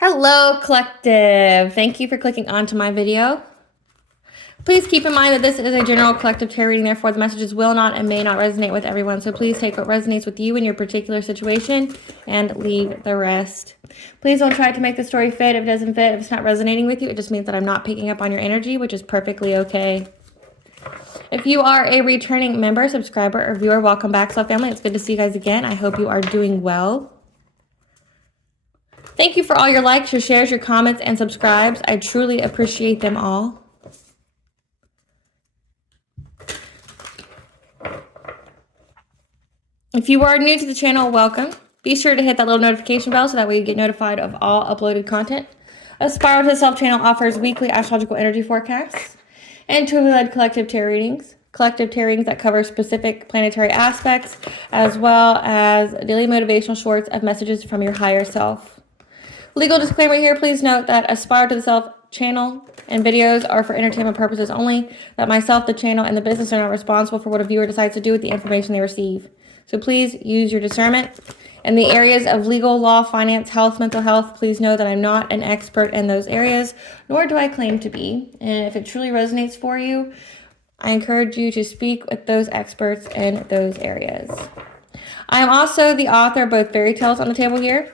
Hello, collective. Thank you for clicking onto my video. Please keep in mind that this is a general collective tarot reading, therefore the messages will not and may not resonate with everyone. So please take what resonates with you in your particular situation and leave the rest. Please don't try to make the story fit if it doesn't fit. If it's not resonating with you, it just means that I'm not picking up on your energy, which is perfectly okay. If you are a returning member, subscriber, or viewer, welcome back, Self Family. It's good to see you guys again. I hope you are doing well. Thank you for all your likes, your shares, your comments, and subscribes. I truly appreciate them all. If you are new to the channel, welcome. Be sure to hit that little notification bell so that way you get notified of all uploaded content. A Spiral to the Self channel offers weekly astrological energy forecasts and intuitive-led collective tarot readings. Collective tarot readings that cover specific planetary aspects, as well as daily motivational shorts of messages from your higher self. Legal disclaimer here, please note that Aspire to the Self channel and videos are for entertainment purposes only, that myself, the channel, and the business are not responsible for what a viewer decides to do with the information they receive. So please use your discernment. In the areas of legal, law, finance, health, mental health, please know that I'm not an expert in those areas, nor do I claim to be. And if it truly resonates for you, I encourage you to speak with those experts in those areas. I am also the author of both fairy tales on the table here.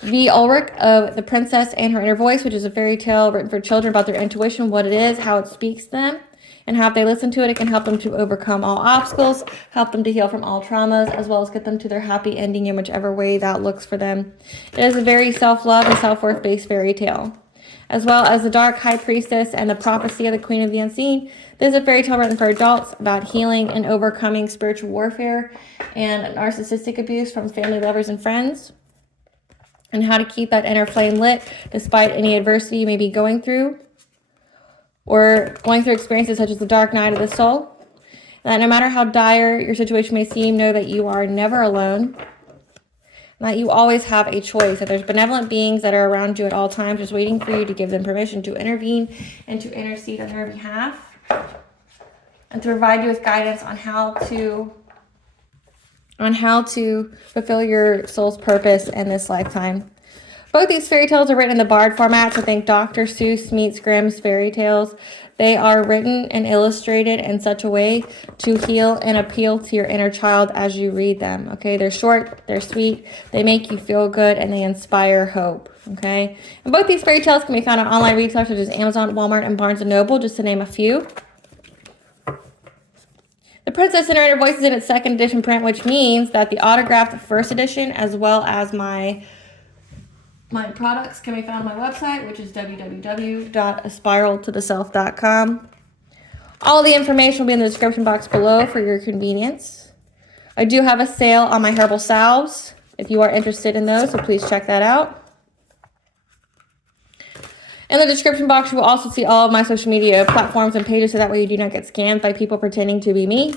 V. Ulrich of The Princess and Her Inner Voice, which is a fairy tale written for children about their intuition, what it is, how it speaks to them, and how if they listen to it, it can help them to overcome all obstacles, help them to heal from all traumas, as well as get them to their happy ending in whichever way that looks for them. It is a very self-love and self-worth based fairy tale. As well as The Dark High Priestess and The Prophecy of the Queen of the Unseen. This is a fairy tale written for adults about healing and overcoming spiritual warfare and narcissistic abuse from family, lovers, and friends, and how to keep that inner flame lit despite any adversity you may be going through, or going through experiences such as the dark night of the soul. And that no matter how dire your situation may seem, know that you are never alone, and that you always have a choice, that there's benevolent beings that are around you at all times, just waiting for you to give them permission to intervene and to intercede on their behalf, and to provide you with guidance on how to fulfill your soul's purpose in this lifetime. Both these fairy tales are written in the Bard format, so think Dr. Seuss meets Grimm's fairy tales. They are written and illustrated in such a way to heal and appeal to your inner child as you read them, okay? They're short, they're sweet, they make you feel good, and they inspire hope, okay? And both these fairy tales can be found on online retailers such as Amazon, Walmart, and Barnes & Noble, just to name a few. The Princess and Her Inner Voice is in its second edition print, which means that the autographed first edition, as well as my products, can be found on my website, which is www.aspiraltotheself.com. All the information will be in the description box below for your convenience. I do have a sale on my Herbal Salves if you are interested in those, so please check that out. In the description box, you will also see all of my social media platforms and pages, so that way you do not get scammed by people pretending to be me.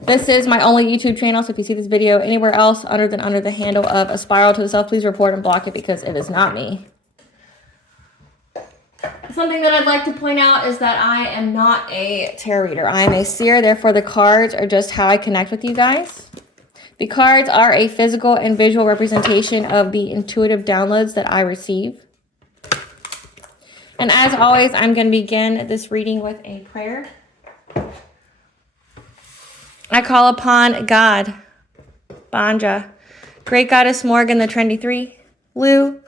This is my only YouTube channel, so if you see this video anywhere else under the handle of A Spiral to the Self, please report and block it because it is not me. Something that I'd like to point out is that I am not a tarot reader. I am a seer, therefore the cards are just how I connect with you guys. The cards are a physical and visual representation of the intuitive downloads that I receive. And as always, I'm going to begin this reading with a prayer. I call upon God, Banja, Great Goddess Morgan, the Trendy Three, Lou,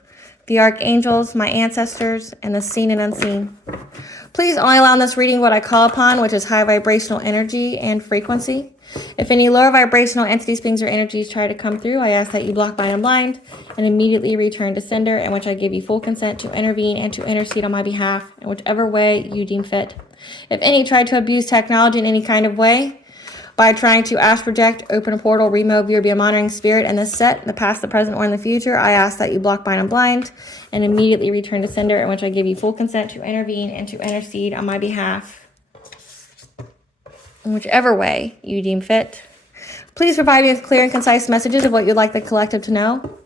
the Archangels, my ancestors, and the seen and unseen. Please only allow in this reading what I call upon, which is high vibrational energy and frequency. If any lower vibrational entities, beings, or energies try to come through, I ask that you block, bind, and blind, and immediately return to sender, in which I give you full consent to intervene and to intercede on my behalf in whichever way you deem fit. If any try to abuse technology in any kind of way, by trying to astral project, open a portal, remove your be a monitoring spirit in this set, in the past, the present, or in the future, I ask that you block, bind, and blind, and immediately return to sender, in which I give you full consent to intervene and to intercede on my behalf in whichever way you deem fit. Please provide me with clear and concise messages of what you'd like the collective to know.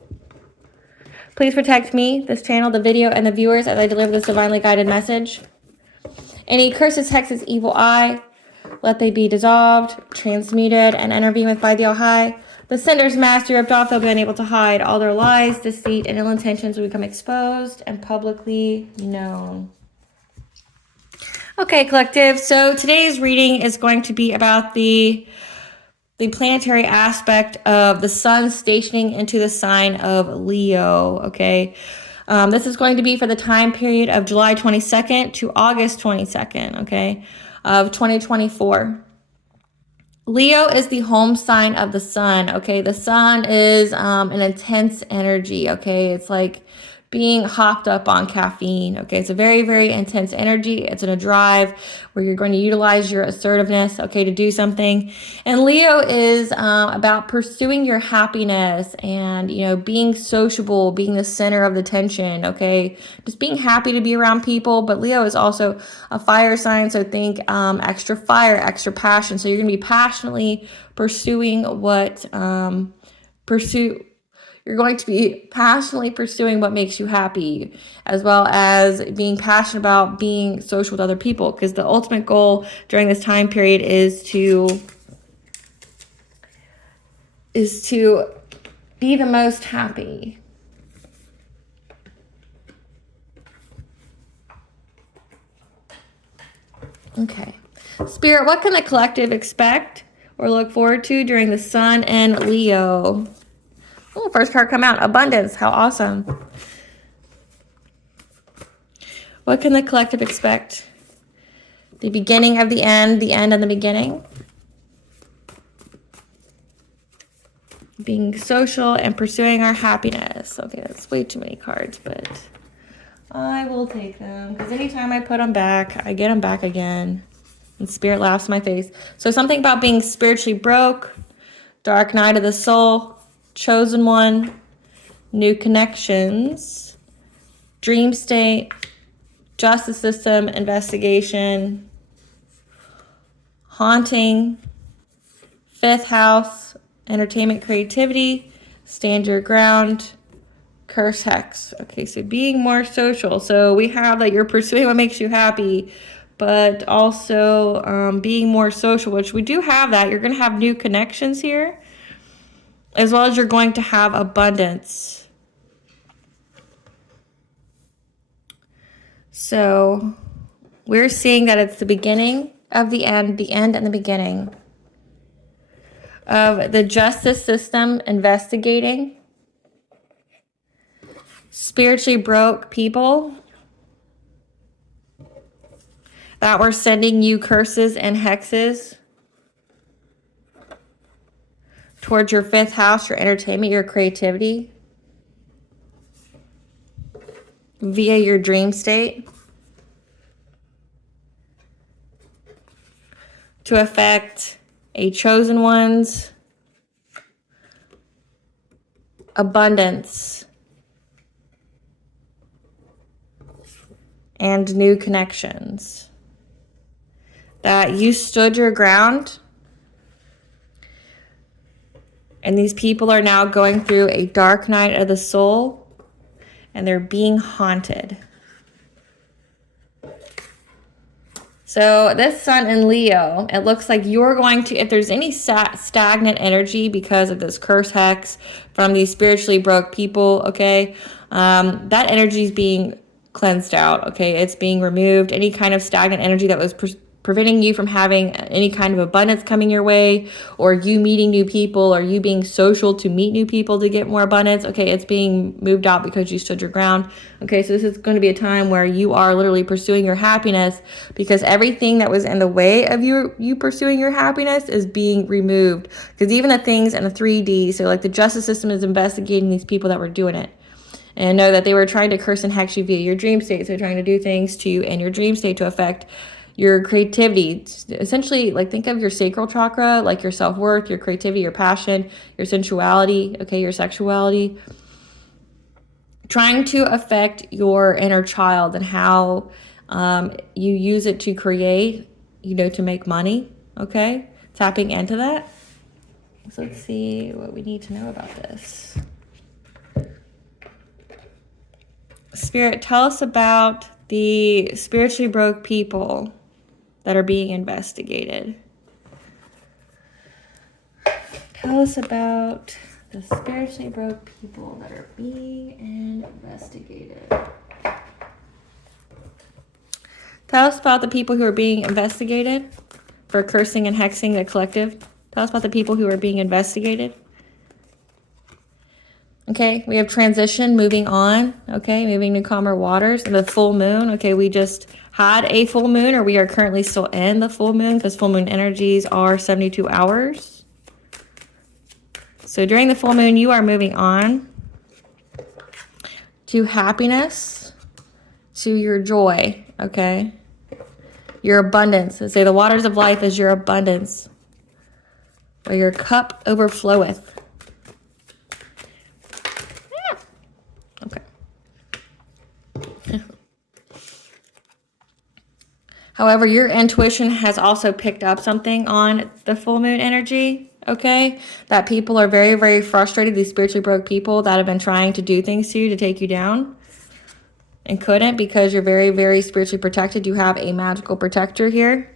Please protect me, this channel, the video, and the viewers as I deliver this divinely guided message. Any curses, hexes, evil eye, let they be dissolved, transmuted, and intervened with by the All High, The sender's mask ripped off, they'll be unable to hide. All their lies, deceit, and ill intentions will become exposed and publicly known. Okay, collective. So today's reading is going to be about the planetary aspect of the sun stationing into the sign of Leo. Okay. This is going to be for the time period of July 22nd to August 22nd, okay, of 2024. Leo is the home sign of the sun, okay? The sun is an intense energy, okay? It's like being hopped up on caffeine, okay? It's a very, very intense energy. It's in a drive where you're going to utilize your assertiveness, okay, to do something. And Leo is about pursuing your happiness and, you know, being sociable, being the center of the tension, okay? Just being happy to be around people. But Leo is also a fire sign, so think extra fire, extra passion. So you're going to be passionately pursuing you're going to be passionately pursuing what makes you happy, as well as being passionate about being social with other people, because the ultimate goal during this time period is to be the most happy. Okay. Spirit, what can the collective expect or look forward to during the sun and Leo? Oh, first card come out. Abundance. How awesome. What can the collective expect? The beginning of the end and the beginning. Being social and pursuing our happiness. Okay, that's way too many cards, but I will take them. Because anytime I put them back, I get them back again. And Spirit laughs in my face. So something about being spiritually broke. Dark night of the soul. Chosen one, new connections, dream state, justice system, investigation, haunting, fifth house, entertainment, creativity, stand your ground, curse hex. Okay, so being more social. So we have that you're pursuing what makes you happy, but also being more social, which we do have that. You're going to have new connections here, as well as you're going to have abundance. So we're seeing that it's the beginning of the end and the beginning of the justice system investigating spiritually broke people that were sending you curses and hexes towards your fifth house, your entertainment, your creativity, via your dream state, to affect a chosen one's abundance and new connections. That you stood your ground. And these people are now going through a dark night of the soul, and they're being haunted. So this sun in Leo, it looks like you're going to, if there's any stagnant energy because of this curse hex from these spiritually broke people, okay, that energy is being cleansed out, okay? It's being removed. Any kind of stagnant energy that was preventing you from having any kind of abundance coming your way, or you meeting new people, or you being social to meet new people to get more abundance. Okay, it's being moved out because you stood your ground. Okay, so this is going to be a time where you are literally pursuing your happiness, because everything that was in the way of you pursuing your happiness is being removed. Because even the things in the 3D, so like the justice system is investigating these people that were doing it. And know that they were trying to curse and hex you via your dream state. So they're trying to do things to you in your dream state to affect your creativity. Essentially, like, think of your sacral chakra, like your self-worth, your creativity, your passion, your sensuality, okay, your sexuality. Trying to affect your inner child and how you use it to create, you know, to make money, okay? Tapping into that. So let's see what we need to know about this. Spirit, tell us about the spiritually broke people that are being investigated. Tell us about the spiritually broke people that are being investigated. Tell us about the people who are being investigated for cursing and hexing the collective. Tell us about the people who are being investigated. Okay, we have transition, moving on. Okay, moving to calmer waters. And the full moon. Okay, we just had a full moon, or we are currently still in the full moon, because full moon energies are 72 hours. So during the full moon, you are moving on to happiness, to your joy, okay? Your abundance. Say the waters of life is your abundance, or your cup overfloweth. Okay. However, your intuition has also picked up something on the full moon energy. Okay, that people are very, very frustrated. These spiritually broke people that have been trying to do things to you to take you down and couldn't, because you're very, very spiritually protected. You have a magical protector here,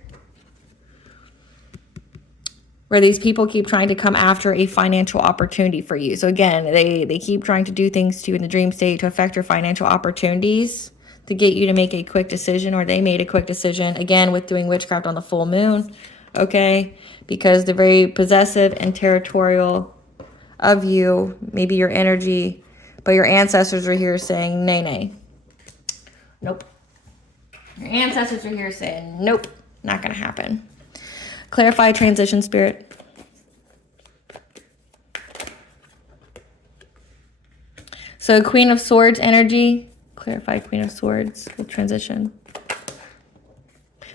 where these people keep trying to come after a financial opportunity for you. So again, they keep trying to do things to you in the dream state to affect your financial opportunities, to get you to make a quick decision, or they made a quick decision, again, with doing witchcraft on the full moon. Okay, because they're very possessive and territorial of you, maybe your energy, but your ancestors are here saying, nay, nay. Nope. Your ancestors are here saying, nope, not going to happen. Clarify transition, Spirit. So Queen of Swords energy. Clarify Queen of Swords with transition.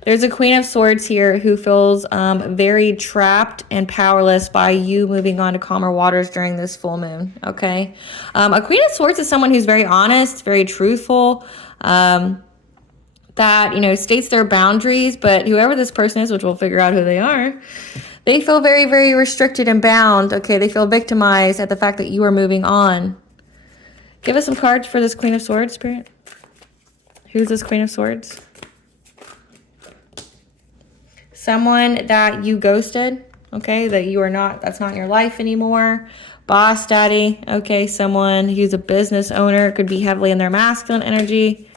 There's a Queen of Swords here who feels very trapped and powerless by you moving on to calmer waters during this full moon, okay? A Queen of Swords is someone who's very honest, very truthful, that, you know, states their boundaries, but whoever this person is, which we'll figure out who they are, they feel very, very restricted and bound, okay? They feel victimized at the fact that you are moving on. Give us some cards for this Queen of Swords, Spirit. Who's this Queen of Swords? Someone that you ghosted, okay, that you are not, that's not in your life anymore. Boss daddy, okay, someone who's a business owner, could be heavily in their masculine energy.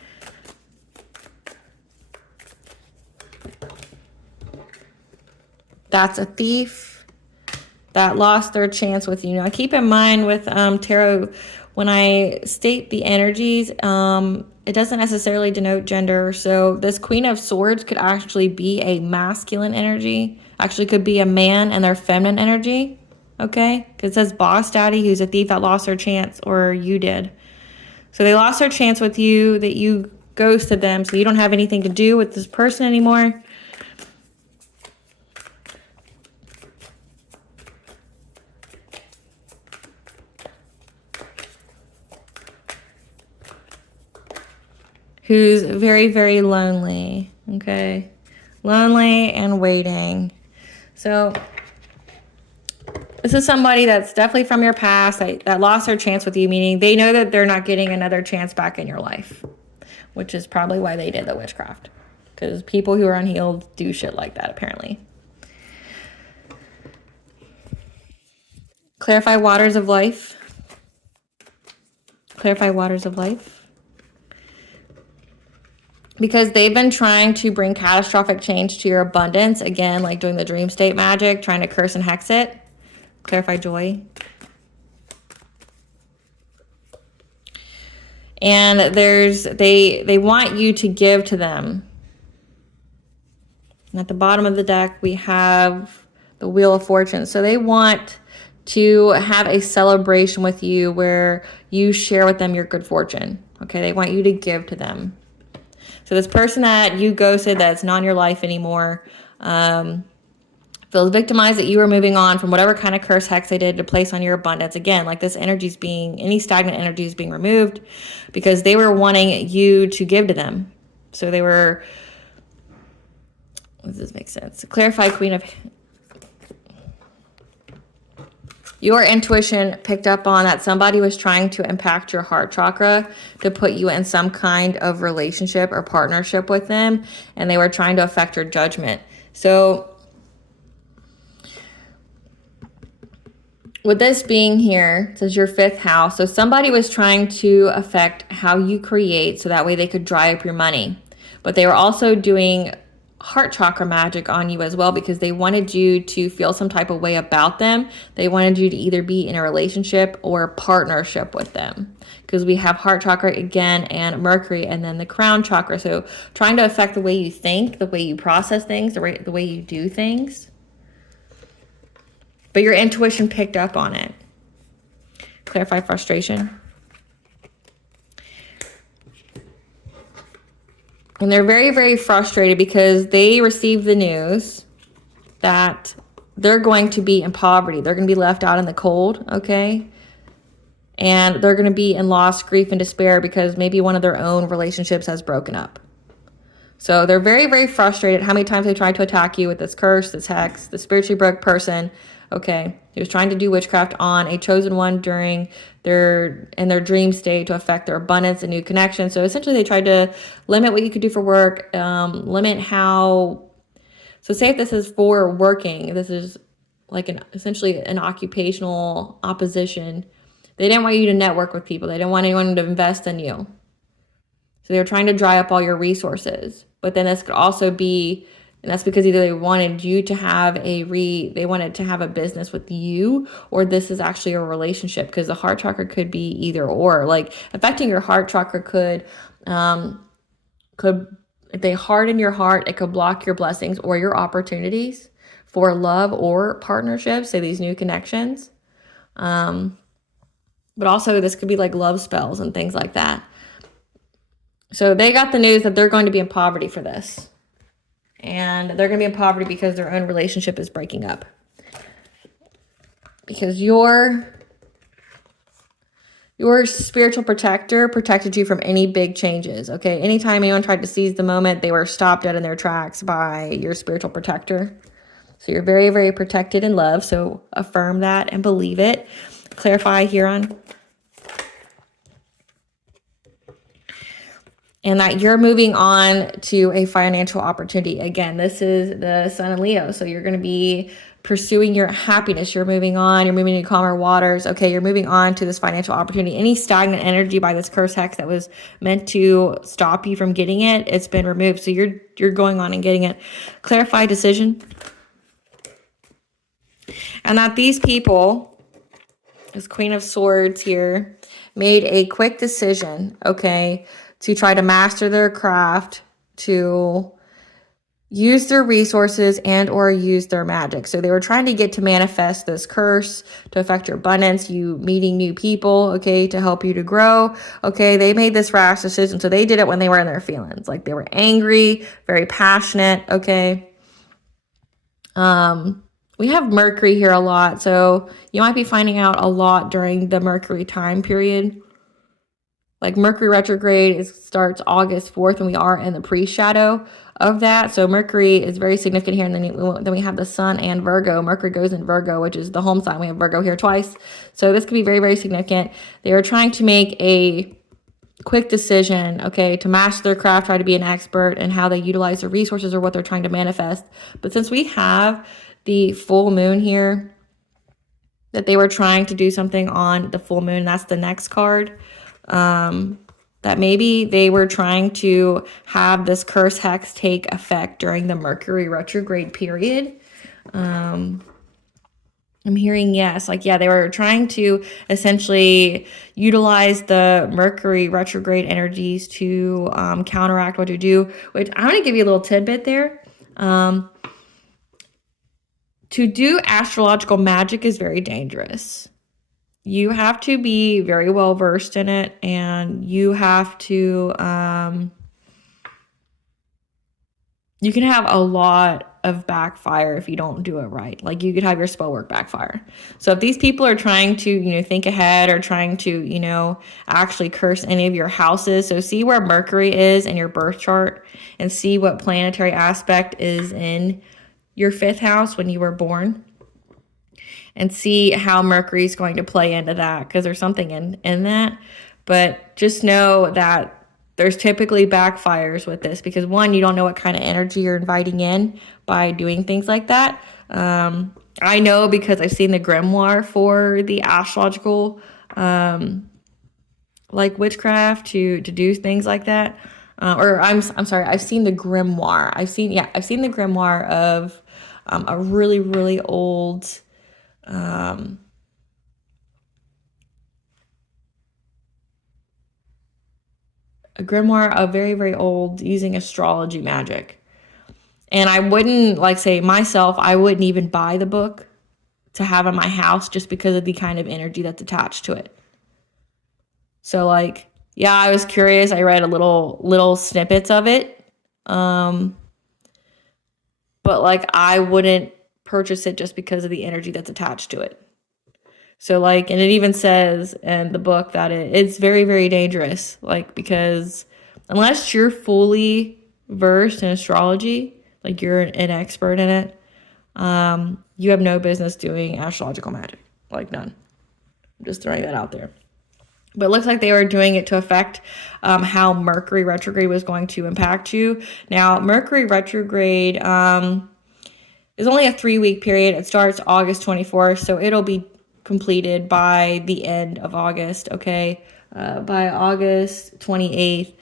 That's a thief that lost their chance with you. Now, keep in mind with tarot, when I state the energies, it doesn't necessarily denote gender. So this Queen of Swords could actually be a masculine energy. Actually could be a man and their feminine energy. Okay? Because it says boss daddy, who's a thief that lost their chance, or you did. So they lost their chance with you, that you ghosted them. So you don't have anything to do with this person anymore. Who's very, very lonely, okay? Lonely and waiting. So this is somebody that's definitely from your past that lost their chance with you, meaning they know that they're not getting another chance back in your life, which is probably why they did the witchcraft, because people who are unhealed do shit like that, apparently. Clarify waters of life. Clarify waters of life. Because they've been trying to bring catastrophic change to your abundance. Again, like doing the dream state magic, trying to curse and hex it. Clarify joy. And they want you to give to them. And at the bottom of the deck, we have the Wheel of Fortune. So they want to have a celebration with you where you share with them your good fortune. Okay, they want you to give to them. So this person that you ghosted, that's not in your life anymore, feels victimized that you are moving on from whatever kind of curse hex they did to place on your abundance. Again, like this energy's being, any stagnant energy is being removed because they were wanting you to give to them. So they were, does this make sense? Clarify Queen of... Your intuition picked up on that somebody was trying to impact your heart chakra to put you in some kind of relationship or partnership with them, and they were trying to affect your judgment. So with this being here, it says your 5th house. So somebody was trying to affect how you create so that way they could dry up your money. But they were also doing heart chakra magic on you as well because they wanted you to feel some type of way about them. They wanted you to either be in a relationship or partnership with them because we have heart chakra again and Mercury and then the crown chakra. So trying to affect the way you think, the way you process things, the way you do things. But your intuition picked up on it. Clarify frustration. And they're very, very frustrated because they received the news that they're going to be in poverty. They're going to be left out in the cold, okay? And they're going to be in loss, grief, and despair because maybe one of their own relationships has broken up. So they're very, very frustrated how many times they tried to attack you with this curse, this hex, the spiritually broke person. Okay, he was trying to do witchcraft on a chosen one during in their dream state to affect their abundance and new connections. So essentially they tried to limit what you could do for work, limit how, so say if this is for working, this is like essentially an occupational opposition. They didn't want you to network with people. They didn't want anyone to invest in you. So they were trying to dry up all your resources. But then this could also be, and that's because either they wanted you to have they wanted to have a business with you, or this is actually a relationship because the heart chakra could be either or. Like affecting your heart chakra could, if they harden your heart, it could block your blessings or your opportunities for love or partnerships, say these new connections. But also this could be like love spells and things like that. So they got the news that they're going to be in poverty for this. And they're going to be in poverty because their own relationship is breaking up. Because your spiritual protector protected you from any big changes, okay? Anytime anyone tried to seize the moment, they were stopped dead in their tracks by your spiritual protector. So you're very, very protected in love. So affirm that and believe it. Clarify here on. And that you're moving on to a financial opportunity. Again, this is the Sun in Leo. So you're going to be pursuing your happiness. You're moving on. You're moving to calmer waters. Okay, you're moving on to this financial opportunity. Any stagnant energy by this curse hex that was meant to stop you from getting it, it's been removed. So you're going on and getting it. Clarify decision. And that these people, this Queen of Swords here, made a quick decision, okay, to try to master their craft, to use their resources and or use their magic. So they were trying to get to manifest this curse to affect your abundance, you meeting new people, okay, to help you to grow. Okay, they made this rash decision. So they did it when they were in their feelings. Like they were angry, very passionate, okay. We have Mercury here a lot. So you might be finding out a lot during the Mercury time period. Like Mercury retrograde starts August 4th, and we are in the pre-shadow of that. So Mercury is very significant here. And then we have the Sun and Virgo. Mercury goes in Virgo, which is the home sign. We have Virgo here twice. So this could be very, very significant. They are trying to make a quick decision, okay, to master their craft, try to be an expert in how they utilize their resources or what they're trying to manifest. But since we have the full moon here, that they were trying to do something on the full moon, that's the next card. That maybe they were trying to have this curse hex take effect during the Mercury retrograde period. I'm hearing yes, like, yeah, they were trying to essentially utilize the Mercury retrograde energies to counteract what to do, which I'm going to give you a little tidbit there. To do astrological magic is very dangerous. You have to be very well versed in it, and you have to, you can have a lot of backfire if you don't do it right. Like you could have your spell work backfire. So if these people are trying to, think ahead or trying to, actually curse any of your houses. So see where Mercury is in your birth chart and see what planetary aspect is in your 5th house when you were born. And see how Mercury is going to play into that, because there's something in that. But just know that there's typically backfires with this, because one, you don't know what kind of energy you're inviting in by doing things like that. And I know because I've seen the grimoire for the astrological, like witchcraft to do things like that. Or I'm sorry, I've seen the grimoire. I've seen the grimoire of a really, really old a grimoire of very, very old using astrology magic. And I wouldn't, like, say myself, I wouldn't even buy the book to have in my house just because of the kind of energy that's attached to it. So, like, yeah, I was curious. I read a little snippets of it. But like, I wouldn't purchase it just because of the energy that's attached to it. So, like, and it even says in the book that it's very, very dangerous. Like, because unless you're fully versed in astrology, like you're an expert in it, you have no business doing astrological magic. Like, none. I'm just throwing that out there. But it looks like they were doing it to affect how Mercury retrograde was going to impact you. Now, Mercury retrograde is only a 3-week period. It starts August 24th, so it'll be completed by the end of August, okay? By August 28th.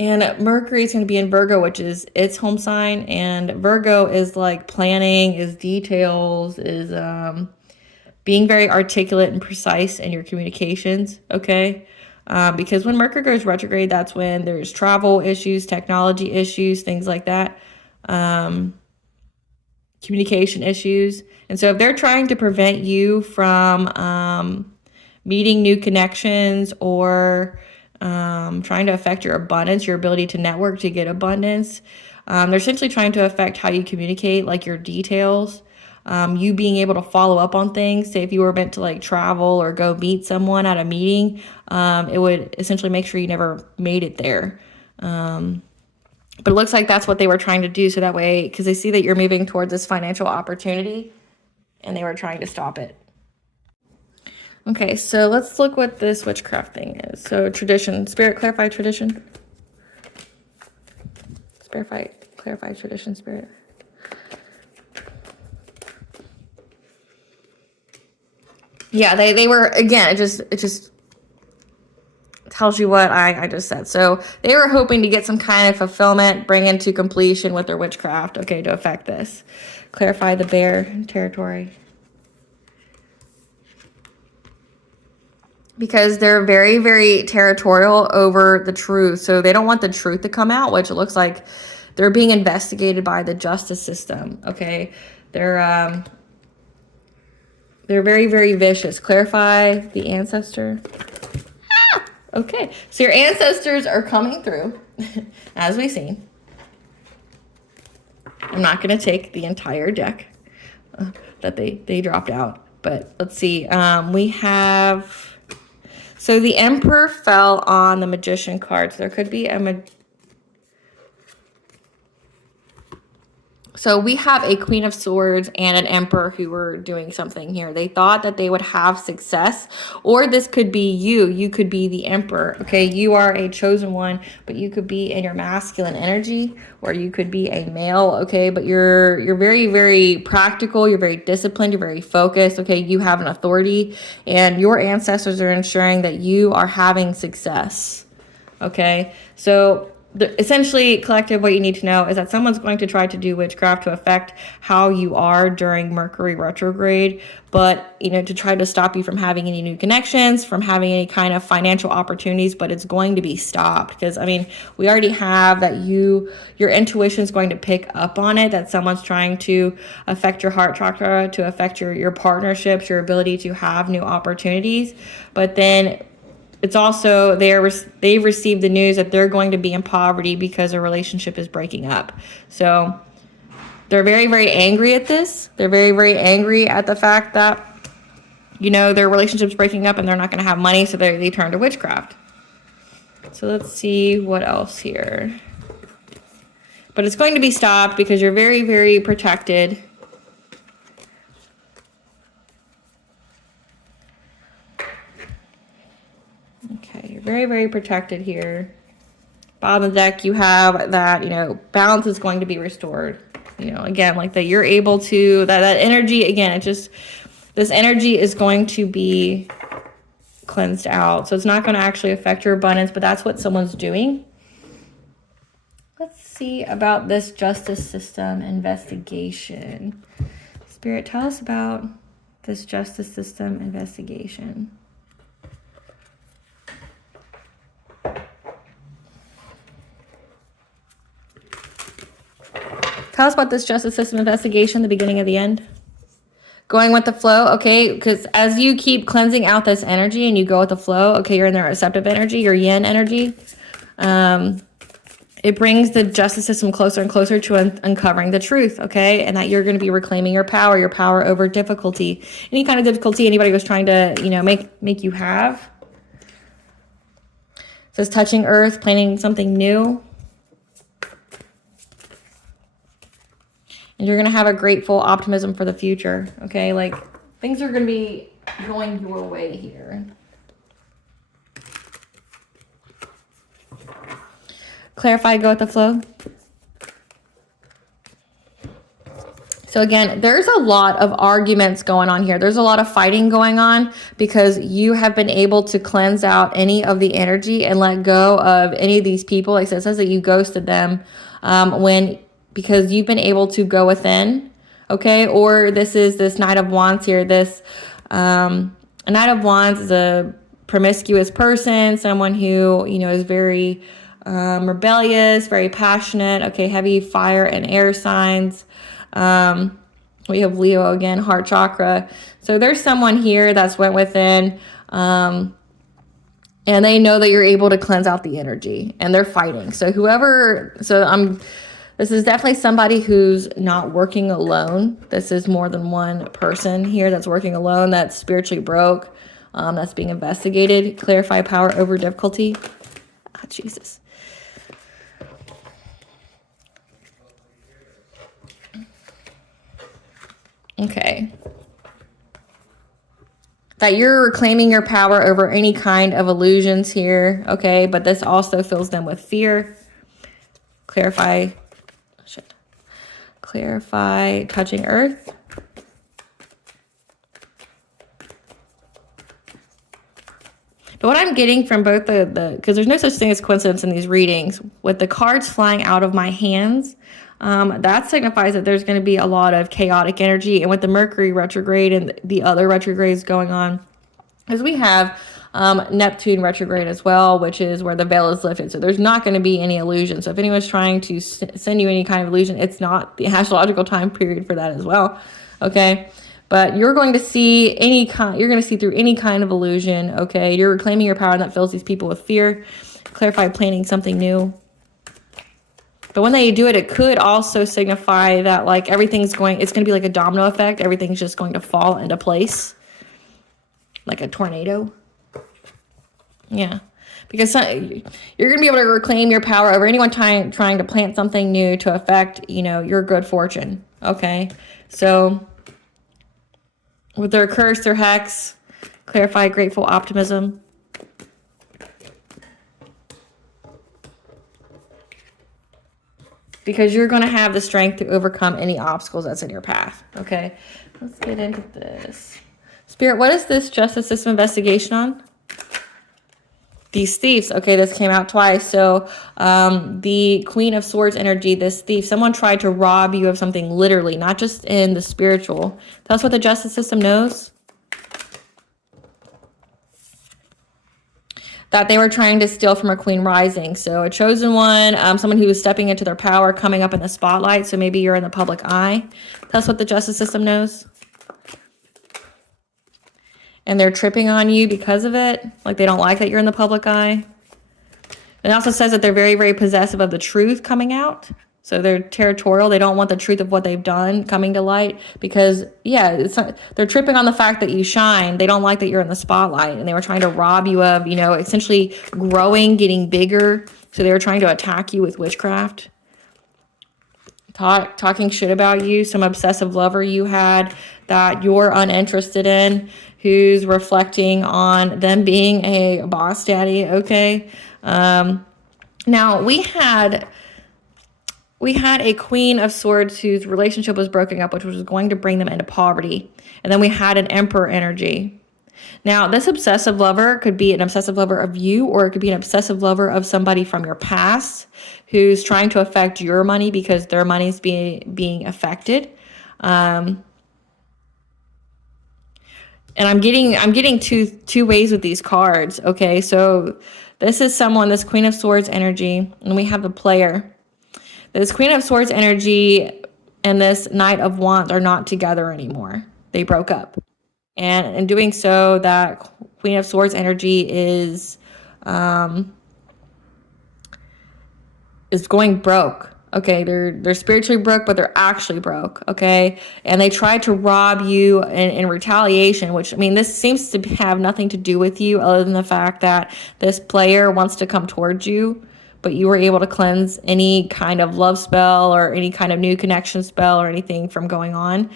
And Mercury is going to be in Virgo, which is its home sign. And Virgo is like planning, is details, is being very articulate and precise in your communications, okay? Because when Mercury goes retrograde, that's when there's travel issues, technology issues, things like that, communication issues. And so if they're trying to prevent you from meeting new connections or trying to affect your abundance, your ability to network to get abundance, they're essentially trying to affect how you communicate, like your details. You being able to follow up on things. Say if you were meant to like travel or go meet someone at a meeting, it would essentially make sure you never made it there. But it looks like that's what they were trying to do. So that way, because they see that you're moving towards this financial opportunity and they were trying to stop it. Okay, so let's look what this witchcraft thing is. So tradition, spirit, clarify tradition. Clarify tradition, spirit. Yeah, they were, again, it just tells you what I just said. So they were hoping to get some kind of fulfillment, bring into completion with their witchcraft, okay, to affect this. Clarify the bear territory. Because they're very, very territorial over the truth. So they don't want the truth to come out, which it looks like they're being investigated by the justice system, okay? They're very, very vicious. Clarify the ancestor. Ah! Okay, so your ancestors are coming through, as we've seen. I'm not going to take the entire deck that they dropped out, but let's see. We have... So the Emperor fell on the Magician card. So there could be So we have a Queen of Swords and an Emperor who were doing something here. They thought that they would have success, or this could be you. You could be the Emperor, okay? You are a chosen one, but you could be in your masculine energy, or you could be a male, okay? But you're very, very practical. You're very disciplined. You're very focused, okay? You have an authority, and your ancestors are ensuring that you are having success, okay? So... essentially, collective, what you need to know is that someone's going to try to do witchcraft to affect how you are during Mercury retrograde, but, you know, to try to stop you from having any new connections, from having any kind of financial opportunities, but it's going to be stopped because, I mean, we already have that your intuition is going to pick up on it, that someone's trying to affect your heart chakra, to affect your partnerships, your ability to have new opportunities, but then it's also they've received the news that they're going to be in poverty because their relationship is breaking up. So they're very, very angry at this. They're very, very angry at the fact that, you know, their relationship's breaking up and they're not going to have money, so they turn to witchcraft. So let's see what else here. But it's going to be stopped because you're very, very protected. Okay, you're very, very protected here. Bottom of the deck, you have that, you know, balance is going to be restored. you know, again, like that you're able to, that energy, again, it just, this energy is going to be cleansed out. So it's not going to actually affect your abundance, but that's what someone's doing. Let's see about this justice system investigation. Spirit, tell us about this justice system investigation. Tell us about this justice system investigation, the beginning of the end. Going with the flow, okay? Because as you keep cleansing out this energy and you go with the flow, okay, you're in the receptive energy, your yin energy. It brings the justice system closer and closer to uncovering the truth, okay? And that you're going to be reclaiming your power over difficulty. Any kind of difficulty anybody was trying to, you know, make you have. It says touching earth, planning something new. And you're going to have a grateful optimism for the future, okay? Like, things are going to be going your way here. Clarify, go with the flow. So again, there's a lot of arguments going on here. There's a lot of fighting going on because you have been able to cleanse out any of the energy and let go of any of these people. Like it says that you ghosted them because you've been able to go within, okay? Or this is this Knight of Wands here. This a Knight of Wands is a promiscuous person, someone who, you know, is very rebellious, very passionate, okay, heavy fire and air signs. We have Leo again, heart chakra. So there's someone here that's went within, and they know that you're able to cleanse out the energy, and they're fighting. So this is definitely somebody who's not working alone. This is more than one person here that's working alone, that's spiritually broke, that's being investigated. Clarify power over difficulty. Oh, Jesus. Okay. That you're reclaiming your power over any kind of illusions here, okay? But this also fills them with fear. Clarify touching earth. But what I'm getting from both because there's no such thing as coincidence in these readings, with the cards flying out of my hands, that signifies that there's going to be a lot of chaotic energy. And with the Mercury retrograde and the other retrogrades going on, as we have Neptune retrograde as well, which is where the veil is lifted. So there's not going to be any illusion. So if anyone's trying to send you any kind of illusion, it's not the astrological time period for that as well. Okay. But you're going to see you're going to see through any kind of illusion. Okay. You're reclaiming your power, and that fills these people with fear. Clarify planning something new. But when they do it, it could also signify that like it's going to be like a domino effect. Everything's just going to fall into place. Like a tornado. Yeah, because you're going to be able to reclaim your power over anyone trying to plant something new to affect, you know, your good fortune. Okay, so with their curse, their hex, clarify grateful optimism. Because you're going to have the strength to overcome any obstacles that's in your path. Okay, let's get into this. Spirit, what is this justice system investigation on? These thieves. Okay, this came out twice. So the Queen of Swords energy, this thief, someone tried to rob you of something literally, not just in the spiritual. Tell us what the justice system knows. That they were trying to steal from a queen rising. So a chosen one, someone who was stepping into their power, coming up in the spotlight. So maybe you're in the public eye. Tell us what the justice system knows. And they're tripping on you because of it. Like they don't like that you're in the public eye. It also says that they're very, very possessive of the truth coming out. So they're territorial. They don't want the truth of what they've done coming to light because, yeah, they're tripping on the fact that you shine. They don't like that you're in the spotlight, and they were trying to rob you of, you know, essentially growing, getting bigger. So they were trying to attack you with witchcraft. Talking shit about you, some obsessive lover you had that you're uninterested in, who's reflecting on them being a boss daddy, okay? Now, we had we had a Queen of Swords whose relationship was broken up, which was going to bring them into poverty. And then we had an Emperor energy. Now, this obsessive lover could be an obsessive lover of you, or it could be an obsessive lover of somebody from your past who's trying to affect your money because their money's being affected. And I'm getting two ways with these cards. Okay, so this is someone, this Queen of Swords energy, and we have the Player. This Queen of Swords energy and this Knight of Wands are not together anymore. They broke up. And in doing so, that Queen of Swords energy is going broke. Okay, they're spiritually broke, but they're actually broke. Okay, and they tried to rob you in retaliation, which, I mean, this seems to have nothing to do with you other than the fact that this Player wants to come towards you, but you were able to cleanse any kind of love spell or any kind of new connection spell or anything from going on.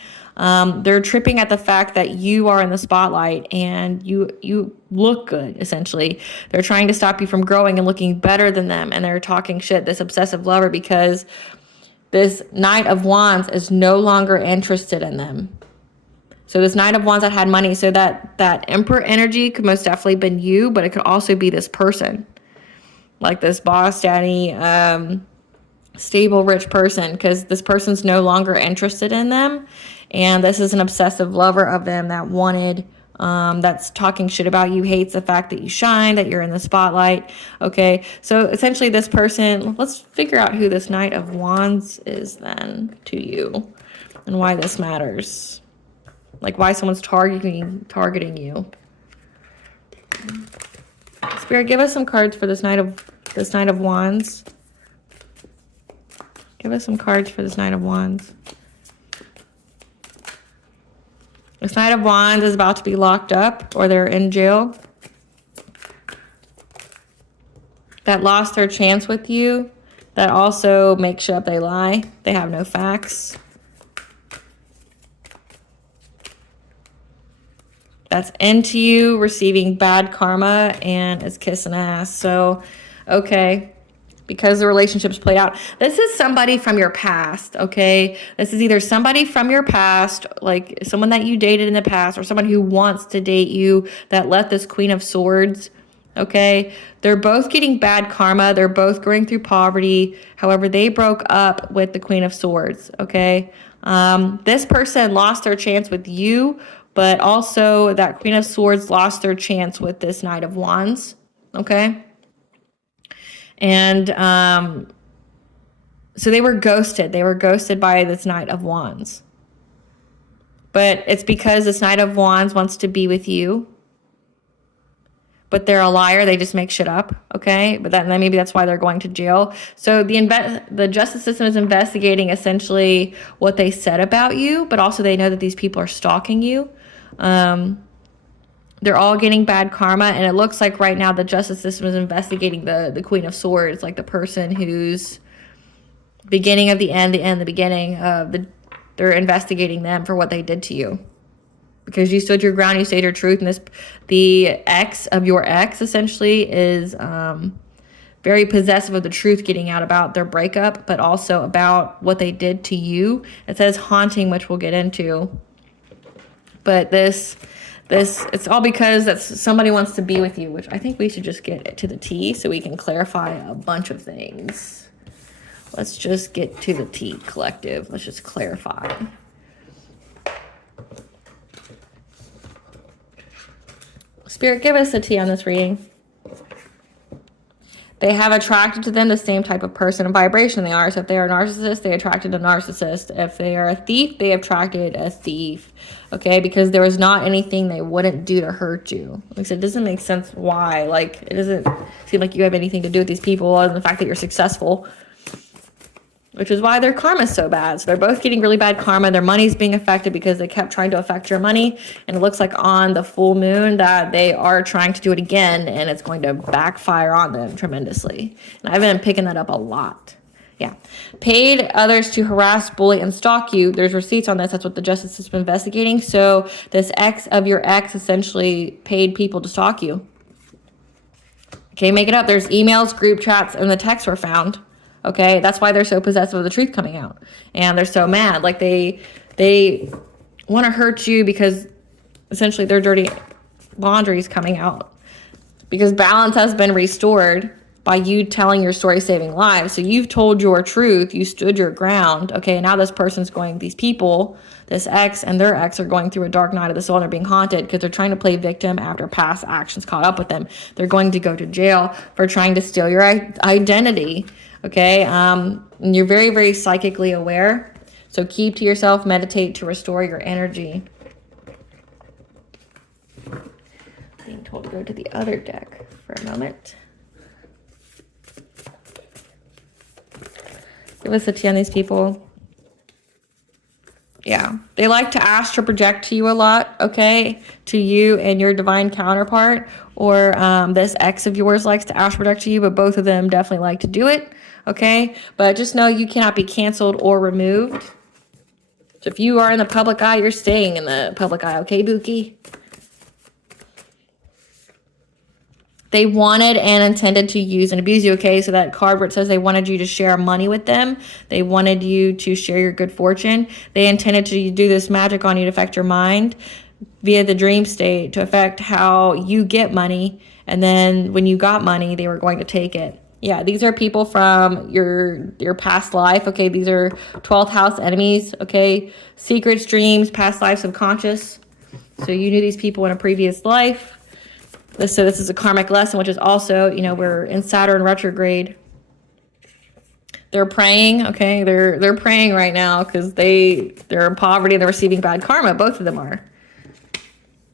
They're tripping at the fact that you are in the spotlight and you look good, essentially. They're trying to stop you from growing and looking better than them, and they're talking shit, this obsessive lover, because this Knight of Wands is no longer interested in them. So this Knight of Wands that had money, so that Emperor energy could most definitely been you, but it could also be this person. Like this boss daddy, stable, rich person, because this person's no longer interested in them. And this is an obsessive lover of them that wanted, that's talking shit about you, hates the fact that you shine, that you're in the spotlight. Okay, so essentially this person, let's figure out who this Knight of Wands is then to you and why this matters. Like why someone's targeting you. Spirit, give us some cards for this Knight of Wands. Give us some cards for this Knight of Wands. This Knight of Wands is about to be locked up, or they're in jail. That lost their chance with you. That also makes shit up, they lie. They have no facts. That's into you, receiving bad karma, and is kissing ass. So, okay. Because the relationship's played out. This is somebody from your past, okay? This is either somebody from your past, like someone that you dated in the past, or someone who wants to date you that left this Queen of Swords, okay? They're both getting bad karma. They're both going through poverty. However, they broke up with the Queen of Swords, okay? This person lost their chance with you, but also that Queen of Swords lost their chance with this Knight of Wands, okay? And so they were ghosted. They were ghosted by this Knight of Wands. But it's because this Knight of Wands wants to be with you. But they're a liar. They just make shit up, okay? But then maybe that's why they're going to jail. So the justice system is investigating essentially what they said about you, but also they know that these people are stalking you. They're all getting bad karma, and it looks like right now the justice system is investigating the Queen of Swords, like the person who's beginning of the end, the beginning of they're investigating them for what they did to you. Because you stood your ground, you stayed your truth, and the ex of your ex essentially is very possessive of the truth getting out about their breakup, but also about what they did to you. It says haunting, which we'll get into. But this, it's all because somebody wants to be with you, which I think we should just get to the T so we can clarify a bunch of things. Let's just get to the T, collective. Let's just clarify. Spirit, give us a T on this reading. They have attracted to them the same type of person and vibration they are. So if they are a narcissist, they attracted a narcissist. If they are a thief, they attracted a thief. Okay, because there was not anything they wouldn't do to hurt you. Like I said, it doesn't make sense why. Like, it doesn't seem like you have anything to do with these people other than the fact that you're successful. Which is why their karma is so bad. So they're both getting really bad karma. Their money's being affected because they kept trying to affect your money. And it looks like on the full moon that they are trying to do it again. And it's going to backfire on them tremendously. And I've been picking that up a lot. Yeah. Paid others to harass, bully, and stalk you. There's receipts on this. That's what the justice system is investigating. So this ex of your ex essentially paid people to stalk you. Okay, make it up. There's emails, group chats, and the texts were found. Okay, that's why they're so possessive of the truth coming out, and they're so mad. Like they want to hurt you because essentially their dirty laundry is coming out, because balance has been restored by you telling your story, saving lives. So you've told your truth, you stood your ground. Okay, now this person's going, these people, this ex and their ex are going through a dark night of the soul, and they're being haunted because they're trying to play victim after past actions caught up with them. They're going to go to jail for trying to steal your identity. Okay, and you're very, very psychically aware. So keep to yourself, meditate to restore your energy. Being told to go to the other deck for a moment. Give us a tea on these people. Yeah, they like to astral project to you a lot, okay? To you and your divine counterpart, or this ex of yours likes to astral project to you, but both of them definitely like to do it, okay? But just know you cannot be canceled or removed. So if you are in the public eye, you're staying in the public eye, okay, Buki? They wanted and intended to use and abuse you, okay? So that card where it says they wanted you to share money with them. They wanted you to share your good fortune. They intended to do this magic on you to affect your mind via the dream state to affect how you get money. And then when you got money, they were going to take it. Yeah, these are people from your past life, okay? These are 12th house enemies, okay? Secrets, dreams, past life, subconscious. So you knew these people in a previous life. So this is a karmic lesson, which is also, we're in Saturn retrograde. They're praying, okay? They're praying right now because they're in poverty and they're receiving bad karma. Both of them are.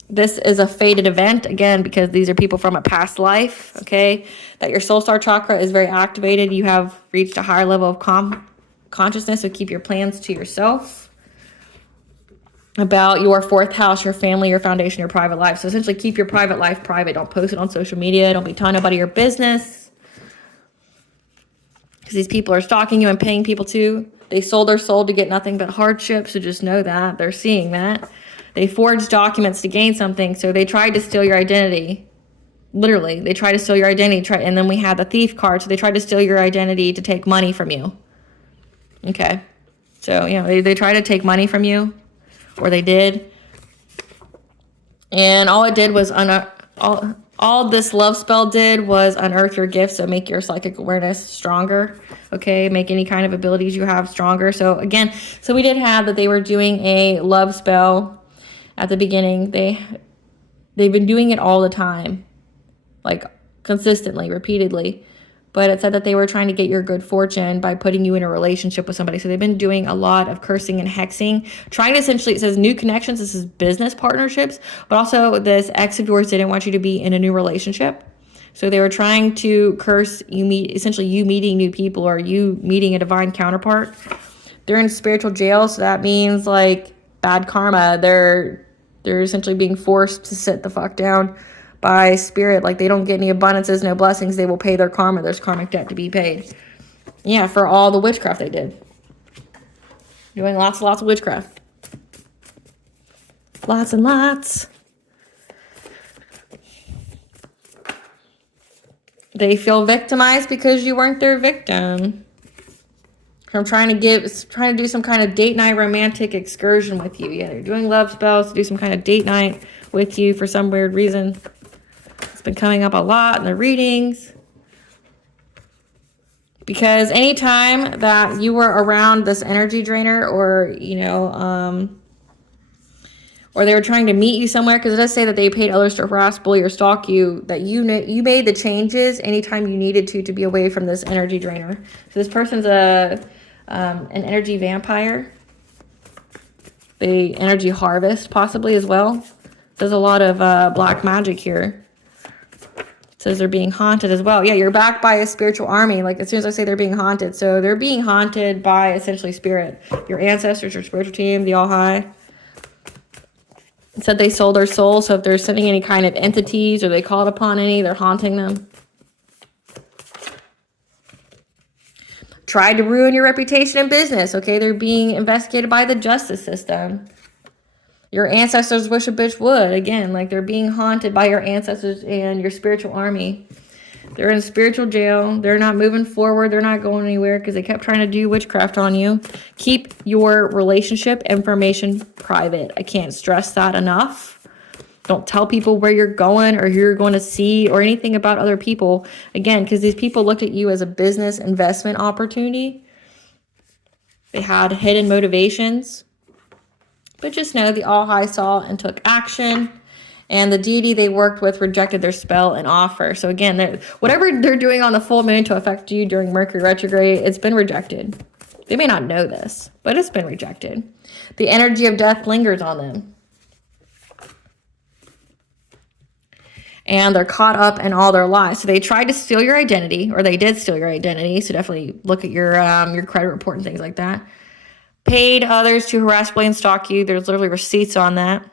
This is a fated event, again, because these are people from a past life, okay? That your soul star chakra is very activated. You have reached a higher level of consciousness, so keep your plans to yourself. About your 4th house, your family, your foundation, your private life. So essentially keep your private life private. Don't post it on social media. Don't be telling nobody your business. Because these people are stalking you and paying people too. They sold their soul to get nothing but hardship. So just know that. They're seeing that. They forged documents to gain something. So they tried to steal your identity. Literally, they tried to steal your identity. And then we had the thief card. So they tried to steal your identity to take money from you. Okay. So, they tried to take money from you. Or they did. And all it did was, all this love spell did was unearth your gifts, so make your psychic awareness stronger. Okay, make any kind of abilities you have stronger. So again, we did have that they were doing a love spell at the beginning. They've been doing it all the time, like consistently, repeatedly. But it said that they were trying to get your good fortune by putting you in a relationship with somebody. So they've been doing a lot of cursing and hexing, trying to essentially, it says new connections. This is business partnerships, but also this ex of yours didn't want you to be in a new relationship. So they were trying to curse you meeting new people or you meeting a divine counterpart. They're in spiritual jail. So that means like bad karma. They're essentially being forced to sit the fuck down by spirit. Like they don't get any abundances, no blessings. They will pay their karma. There's karmic debt to be paid. Yeah, for all the witchcraft they did. Doing lots and lots of witchcraft. Lots and lots. They feel victimized because you weren't their victim. I'm trying to do some kind of date night romantic excursion with you. Yeah, they're doing love spells to do some kind of date night with you for some weird reason. It's been coming up a lot in the readings. Because anytime that you were around this energy drainer or, or they were trying to meet you somewhere, because it does say that they paid others to harass, bully, or stalk you, that you made the changes anytime you needed to be away from this energy drainer. So this person's an energy vampire. They energy harvest possibly as well. There's a lot of black magic here. It says they're being haunted as well. Yeah, you're backed by a spiritual army. Like as soon as I say they're being haunted. So they're being haunted by essentially spirit. Your ancestors, your spiritual team, the All High. It said they sold their soul. So if they're sending any kind of entities or they called upon any, they're haunting them. Tried to ruin your reputation in business. Okay, they're being investigated by the justice system. Your ancestors wish a bitch would. Again, like they're being haunted by your ancestors and your spiritual army. They're in spiritual jail. They're not moving forward. They're not going anywhere because they kept trying to do witchcraft on you. Keep your relationship information private. I can't stress that enough. Don't tell people where you're going or who you're going to see or anything about other people. Again, because these people looked at you as a business investment opportunity. They had hidden motivations. But just know the All High saw and took action. And the deity they worked with rejected their spell and offer. So again, whatever they're doing on the full moon to affect you during Mercury retrograde, it's been rejected. They may not know this, but it's been rejected. The energy of death lingers on them. And they're caught up in all their lies. So they tried to steal your identity, or they did steal your identity. So definitely look at your credit report and things like that. Paid others to harass, bully, and stalk you. There's literally receipts on that.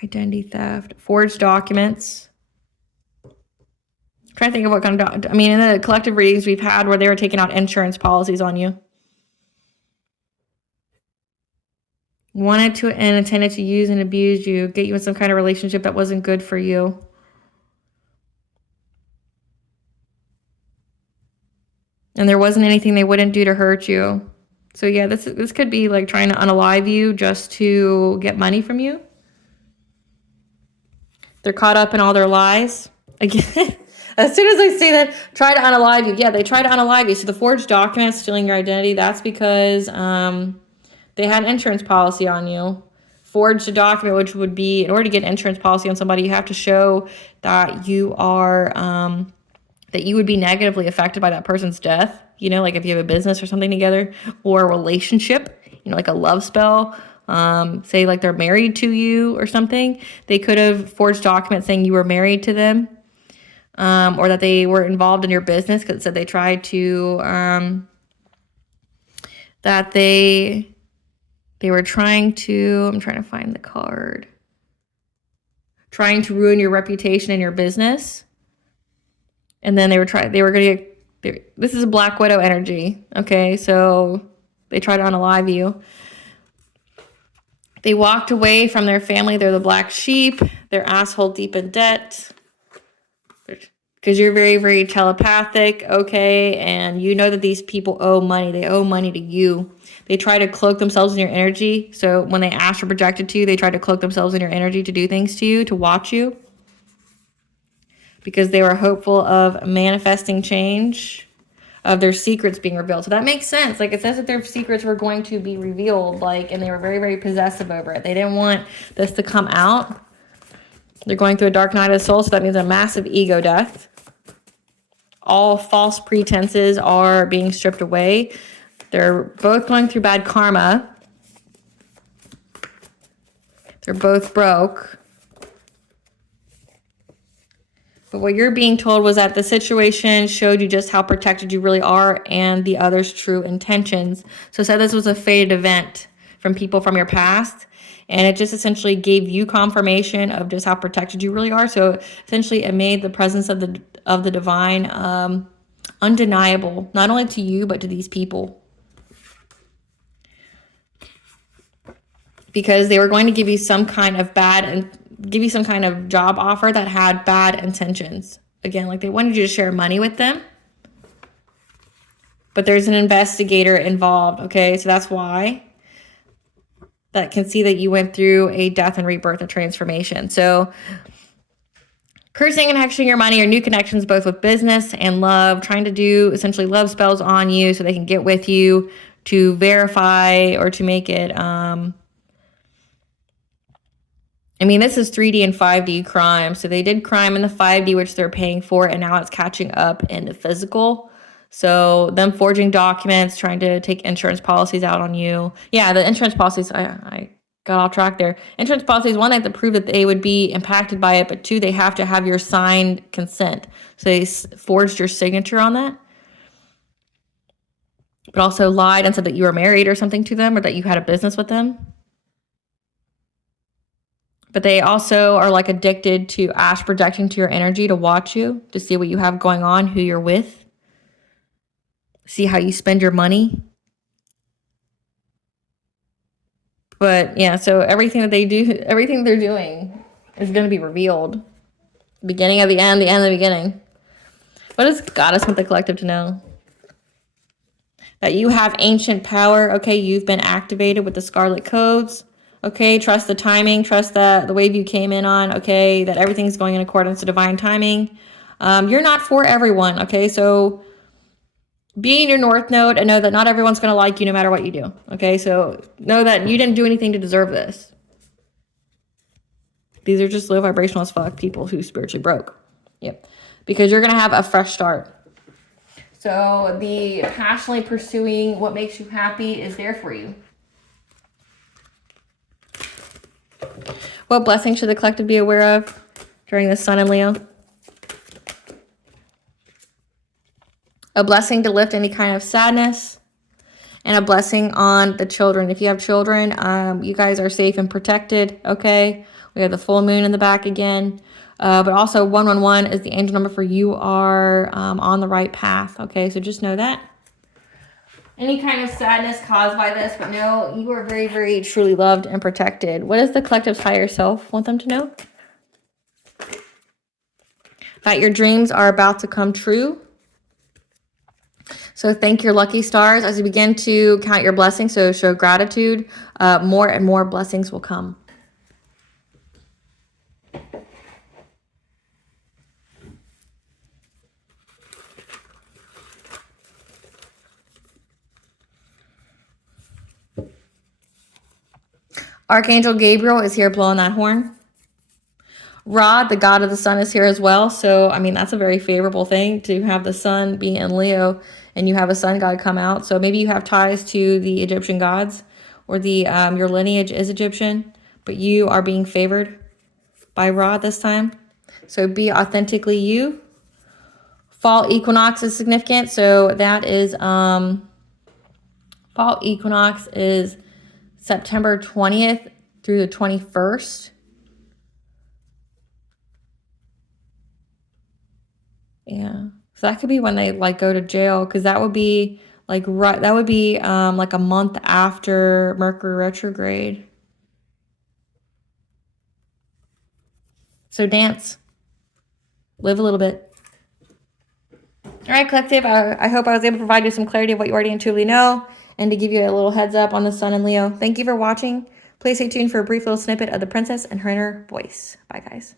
Identity theft, forged documents. I'm trying to think of what kind of, in the collective readings we've had where they were taking out insurance policies on you. Wanted to and intended to use and abuse you, get you in some kind of relationship that wasn't good for you. And there wasn't anything they wouldn't do to hurt you. So yeah, this could be like trying to unalive you just to get money from you. They're caught up in all their lies. Again, as soon as I say that, try to unalive you. Yeah, they try to unalive you. So the forged documents, stealing your identity, that's because they had an insurance policy on you. Forged a document, which would be, in order to get an insurance policy on somebody, you have to show that you are, that you would be negatively affected by that person's death. You know, like if you have a business or something together, or a relationship, you know, like a love spell. Say like they're married to you or something. They could have forged documents saying you were married to them, or that they were involved in your business, because it said they tried to, that they were trying to, I'm trying to find the card, trying to ruin your reputation in your business. And then they were going to get, this is a Black Widow energy. Okay. So they try to unalive you. They walked away from their family. They're the black sheep. They're asshole deep in debt. Because you're very, very telepathic, okay? And you know that these people owe money. They owe money to you. They try to cloak themselves in your energy. So when they astral projected to you, they try to cloak themselves in your energy to do things to you, to watch you. Because they were hopeful of manifesting change, of their secrets being revealed. So that makes sense. Like, it says that their secrets were going to be revealed, like, and they were very, very possessive over it. They didn't want this to come out. They're going through a dark night of the soul, so that means a massive ego death. All false pretenses are being stripped away. They're both going through bad karma. They're both broke. But what you're being told was that the situation showed you just how protected you really are and the other's true intentions. So it said this was a fated event from people from your past. And it just essentially gave you confirmation of just how protected you really are. So essentially it made the presence of the divine undeniable, not only to you, but to these people. Because they were going to give you some kind of job offer that had bad intentions. Again, like they wanted you to share money with them. But there's an investigator involved, okay? So that's why. That can see that you went through a death and rebirth, a transformation. So cursing and hexing your money or new connections, both with business and love, trying to do essentially love spells on you so they can get with you to verify or to make it, this is 3D and 5D crime. So they did crime in the 5D, which they're paying for, and now it's catching up in the physical. So them forging documents, trying to take insurance policies out on you. Yeah, the insurance policies, I got off track there. Insurance policies, one, they have to prove that they would be impacted by it, but two, they have to have your signed consent. So they forged your signature on that. But also lied and said that you were married or something to them, or that you had a business with them. But they also are like addicted to astral projecting to your energy to watch you, to see what you have going on, who you're with, see how you spend your money. But yeah, so everything that they do, everything they're doing, is going to be revealed. The beginning of the end of the beginning. What does Goddess want the collective to know? That you have ancient power. Okay, you've been activated with the Scarlet Codes. Okay, trust the timing. Trust the wave you came in on. Okay, that everything's going in accordance to divine timing. You're not for everyone. Okay, so be in your North Node and know that not everyone's going to like you no matter what you do. Okay, so know that you didn't do anything to deserve this. These are just low vibrational as fuck people who spiritually broke. Yep. Because you're going to have a fresh start. So the passionately pursuing what makes you happy is there for you. What blessing should the collective be aware of during the Sun in Leo? A blessing to lift any kind of sadness, and a blessing on the children. If you have children, you guys are safe and protected, okay? We have the full moon in the back again. But also 111 is the angel number for you are on the right path, okay? So just know that. Any kind of sadness caused by this, but no, you are very, very truly loved and protected. What does the collective's higher self want them to know? That your dreams are about to come true. So thank your lucky stars as you begin to count your blessings. So show gratitude. More and more blessings will come. Archangel Gabriel is here blowing that horn. Ra, the god of the sun, is here as well. So, I mean, that's a very favorable thing to have the sun be in Leo and you have a sun god come out. So maybe you have ties to the Egyptian gods or the your lineage is Egyptian, but you are being favored by Ra this time. So be authentically you. Fall equinox is significant. So that is, fall equinox is September 20th through the 21st. Yeah. So that could be when they like go to jail, because that would be like like a month after Mercury retrograde. So dance. Live a little bit. All right, collective. I hope I was able to provide you some clarity of what you already intuitively know, and to give you a little heads up on the sun in Leo. Thank you for watching. Please stay tuned for a brief little snippet of the princess and her inner voice. Bye, guys.